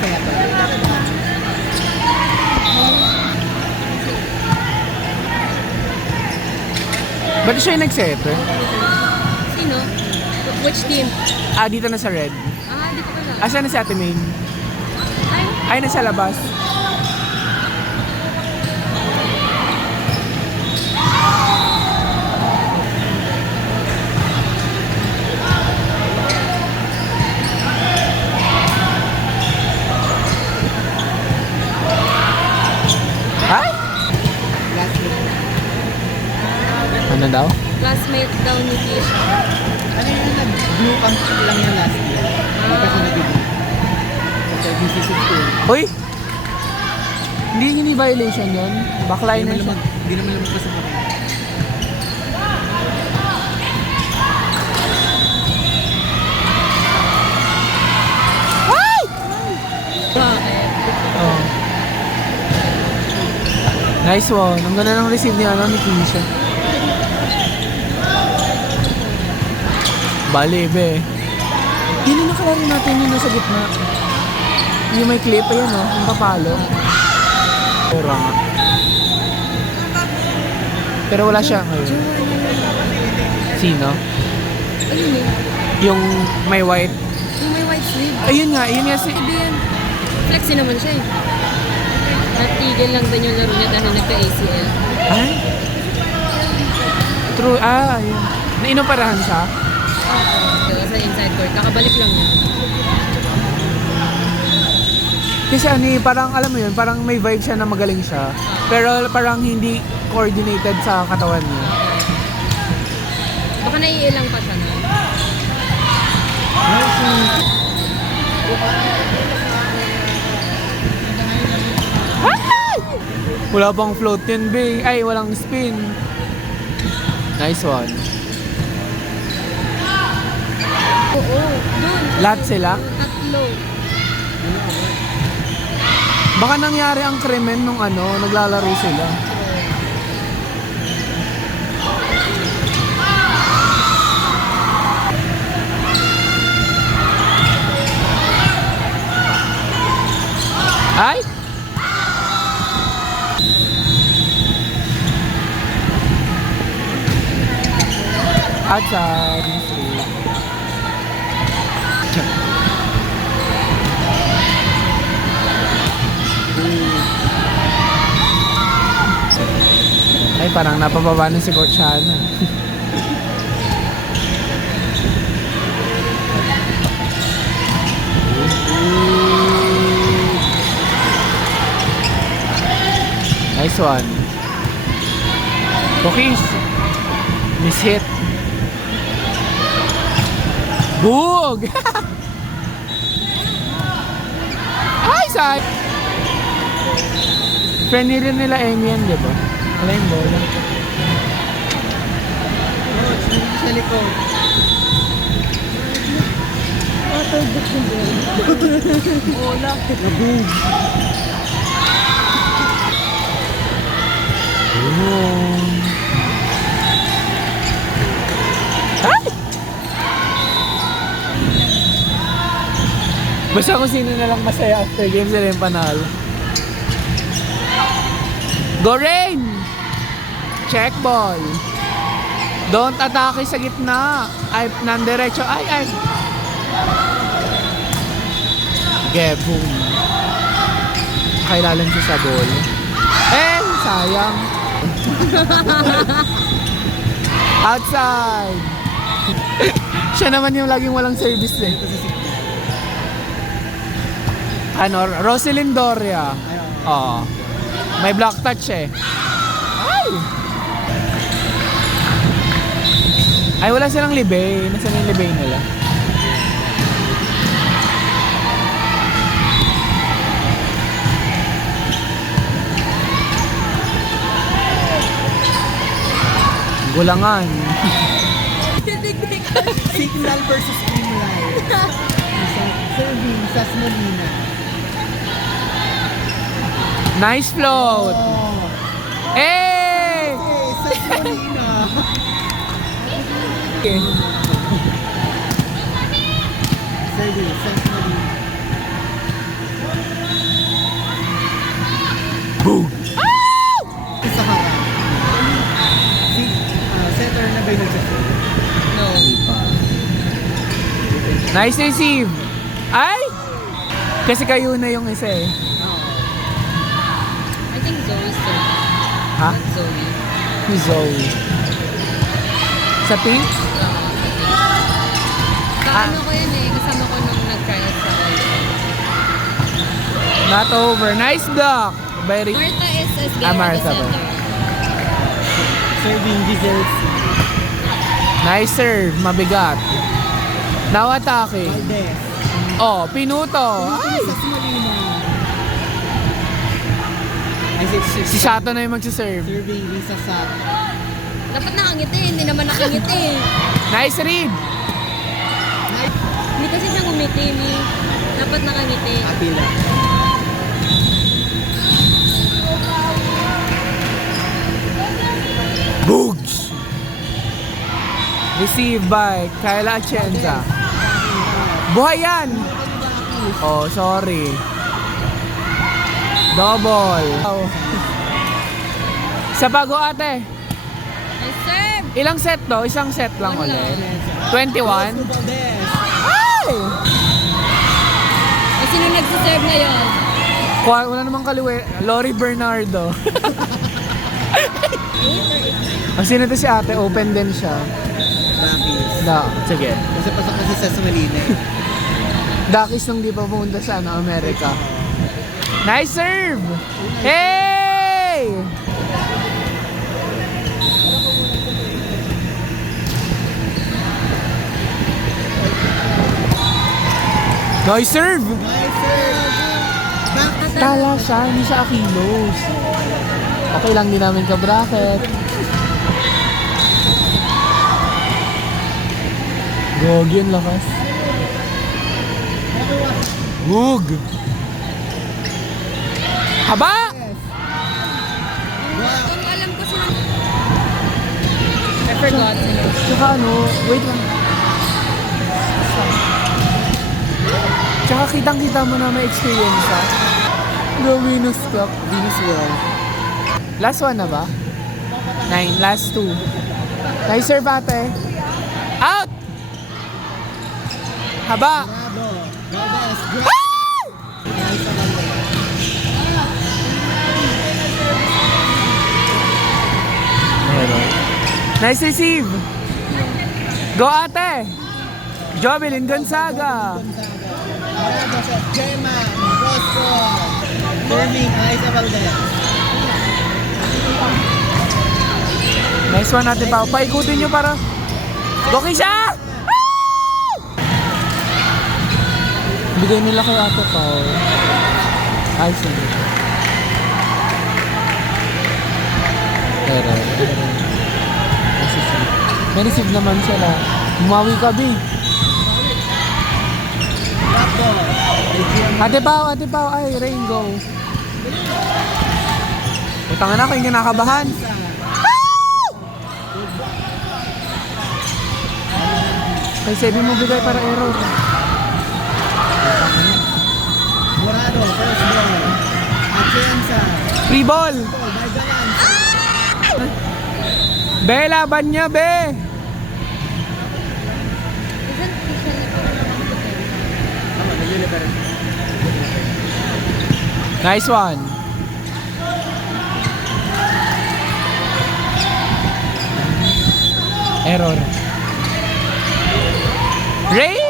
setter. Ba't siya yung nag-setter? Sino? Which team? Ah, dito na sa red. Ah, di ko pala. Asa na si Ate Main? Ay, Ay, nasa labas. Ay! Last week. Ano daw? classmate daw ni Tisha. Ano yung nag-blue camp lang yung last year? Hindi kasi nag-blue. Sa BC16. Uy! Hindi violation yun. Backline na siya. Hindi naman lumagpas sa mga. Bakit? Oh. Nice one. Ang ganda ng receive ni Kisha. Bali, be. Hindi nakalaro natin yung nasa gitna. Yung may clip, ayan o. Yung papalo. Pura nga. Pero wala siya ngayon. Sino? Ayun eh. Yung may white. Yung may white sleeve. Ayun nga si... Hindi yan. Flexi naman siya eh. Natigil lang din yung laro niya dahil nagka-ACL. Ay? True. Ah, ayun. Nainoperahan siya? Diba, sa inside court. Kakabalik lang niya. Kasi parang alam mo yun, parang may vibe siya na magaling siya. Pero parang hindi coordinated sa katawan niya. Baka naiilang pa siya na. Wala pang float yun, be. Ay, walang spin. Nice one. Oo, dun. Lahat sila? Tatlo. Baka nangyari ang krimen nung naglalaro sila. Ay! Outside. Ay, parang napababa na si Coach Hana. Nice one. Cookies. Miss hit. Bug! Ay, side! Friendly rin nila Amy yan, di ba? Wala yung bola. Coach, nandito sa likod. Bola. Nabug. Ay! Basta kung sino na lang masaya after game sila yung panalo. Go Rain! Check ball. Don't atake sa gitna. Ay, nandiretso. Ay. Okay, boom. Kailalan siya sa ball. Eh, sayang. Outside. Siya naman yung laging walang service eh. Roselyn Doria. Oo. May block touch eh. Ay, wala silang libay. Nasaan yung libay nila? Gulangan. Signal versus Streamline. Serving sa Molina. Nice float. Oh. Eh! Sa Molina. Serving sa Molina. Boom! Sa harap. Si setter na ba yung nagsaserve? No. Nice receive! Ay! Kasi kayo na yung isa eh. I think Zoe's third. Ha? Zoe. Si Zoe. Sa pink? Kaano ko yan eh. Kasama ko nung nag-trial sa kayo. Not over. Nice block! Very... Martha is Esguerra, Martha the ba? center. Serving Giselle. Nice serve. Mabigat. Now attacking. Valdez. Oh, pinuto. Ay! Sa Sumalina. Ay, Si Sato na yung magsiserve. Serving Lisa Sat. Dapat nakangiti. Hindi naman nakangiti. Nice read! Hindi kasi siya ngumiti. Dapat nakangiti. Apila. Boogs! Received by Kyla Atienza. Buhay yan! Oh, sorry. Double. Oh. Sa bago ate. Nice serve! Ilang set to? Isang set lang One ulit. lang. 21? Valdez. Ay! O sino nagsiserve ngayon? Wala namang kaliwe. Lori Bernardo. Ang sino to si ate? Open din siya. Bakis. Sige. Kasi pasok kasi sa Sumalina. Dakis nung di pa pumunta sa Amerika. Nice serve! Hey! Nice serve! Nice serve. Back. Tala siya, hindi siya akilos. Okay lang, din namin ka-bracket. Gogi yung lakas. Gug! Haba! Kung alam ko sino... I forgot sino. Tsaka ano, wait lang. Tsaka kitang-kita mo na may experience ha. No, Venus Cup. Venus World. Last one na ba? 9, last 2. Nice serve ate. Out! Haba! Bravo. Valdez. Great. Ah! Nice sa Valdez. Nice receive! Go ate! Jovelyn Gonzaga! Bravo sa Gemma. Bosco. Serving Aiza Valdez. Nice one natin pa. Paikutin nyo para... Goki siya! Ah! Bigay nila kay ate pa. Ay, sige. Pero... May receive naman sila. Bumawi ka, B. Bravo. Ate Pao, ay, rain go. Utang na ako, yung kinakabahan. Ay, sabi mo bigay para error. Morado. First ball. Atienza. Free ball! By Galan. Be, laban niya, be! Nice one. Error. Ray!